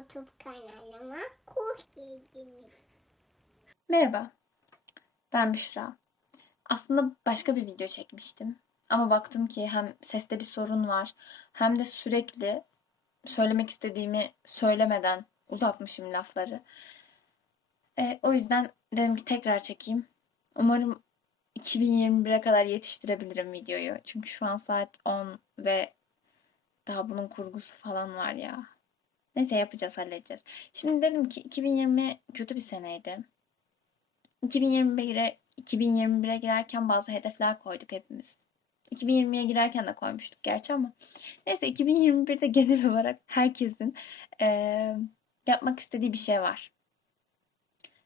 YouTube kanalıma hoş geldiniz. Merhaba, ben Büşra. Aslında başka bir video çekmiştim. Ama baktım ki hem seste bir sorun var hem de sürekli söylemek istediğimi söylemeden uzatmışım lafları. E, o yüzden dedim ki tekrar çekeyim. Umarım 2021'e kadar yetiştirebilirim videoyu. Çünkü şu an saat 10 ve daha bunun kurgusu falan var ya. Neyse yapacağız, halledeceğiz. Şimdi dedim ki 2020 kötü bir seneydi. 2021'e 2021'e girerken bazı hedefler koyduk hepimiz. 2020'ye girerken de koymuştuk gerçi ama neyse 2021'de genel olarak herkesin eee, yapmak istediği bir şey var.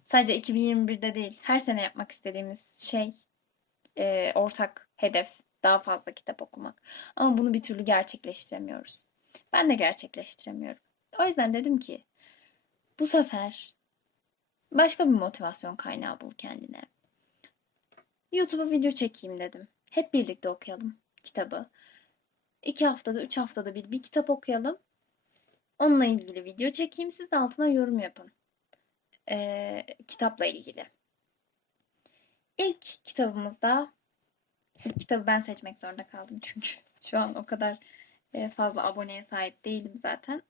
Sadece 2021'de değil, her sene yapmak istediğimiz şey eee, ortak hedef daha fazla kitap okumak. Ama bunu bir türlü gerçekleştiremiyoruz. Ben de gerçekleştiremiyorum. O yüzden dedim ki bu sefer Başka bir motivasyon kaynağı bul kendine. YouTube'a video çekeyim dedim. Hep birlikte okuyalım kitabı. İki haftada, üç haftada bir bir kitap okuyalım. Onunla ilgili video çekeyim. Siz de altına yorum yapın. Ee, kitapla ilgili. İlk kitabımızda, ilk kitabı ben seçmek zorunda kaldım çünkü şu an o kadar fazla aboneye sahip değilim zaten.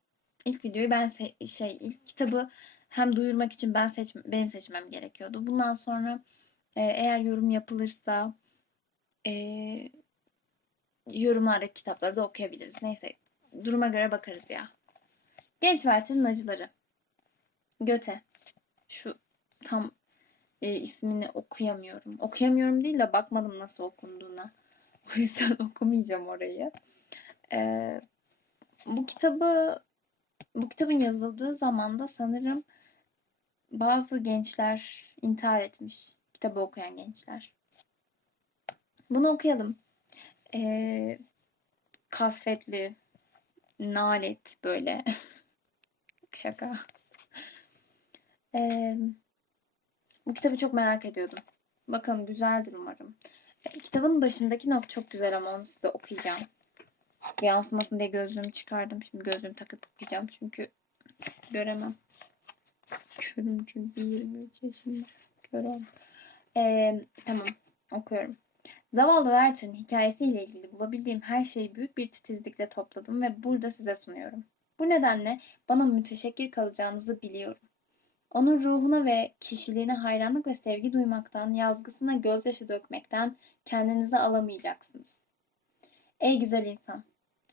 İlk videoyu ben şey, ilk kitabı hem duyurmak için ben seç benim seçmem gerekiyordu. Bundan sonra e, eğer yorum yapılırsa e, yorumlarda kitapları da okuyabiliriz. Neyse duruma göre bakarız ya. Genç Werther'in Acıları. Göte. Şu tam e, ismini okuyamıyorum. Okuyamıyorum değil de bakmadım nasıl okunduğuna. O yüzden okumayacağım orayı. E, bu kitabı bu kitabın yazıldığı zamanda sanırım bazı gençler intihar etmiş. Kitabı okuyan gençler. Bunu okuyalım. Ee, kasvetli, nalet böyle. Şaka. Ee, bu kitabı çok merak ediyordum. Bakalım güzeldir umarım. Ee, kitabın başındaki not çok güzel ama onu size okuyacağım. Yansımasın diye gözlüğümü çıkardım. Şimdi gözlüğümü takıp okuyacağım çünkü göremem. Körüm çünkü 23 yaşında. Körüm. Ee, tamam okuyorum. Zavallı Werther'ın hikayesiyle ilgili bulabildiğim her şeyi büyük bir titizlikle topladım ve burada size sunuyorum. Bu nedenle bana müteşekkir kalacağınızı biliyorum. Onun ruhuna ve kişiliğine hayranlık ve sevgi duymaktan, yazgısına gözyaşı dökmekten kendinizi alamayacaksınız. Ey güzel insan,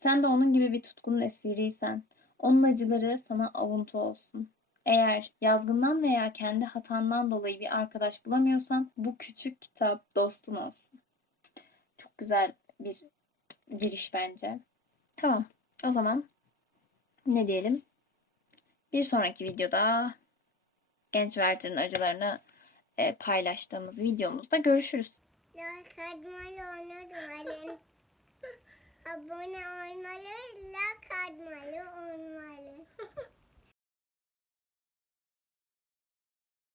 sen de onun gibi bir tutkunun esiriysen, onun acıları sana avuntu olsun. Eğer yazgından veya kendi hatandan dolayı bir arkadaş bulamıyorsan bu küçük kitap dostun olsun. Çok güzel bir giriş bence. Tamam. O zaman ne diyelim? Bir sonraki videoda genç Werther'ın acılarını e, paylaştığımız videomuzda görüşürüz. Abone olmayı, like.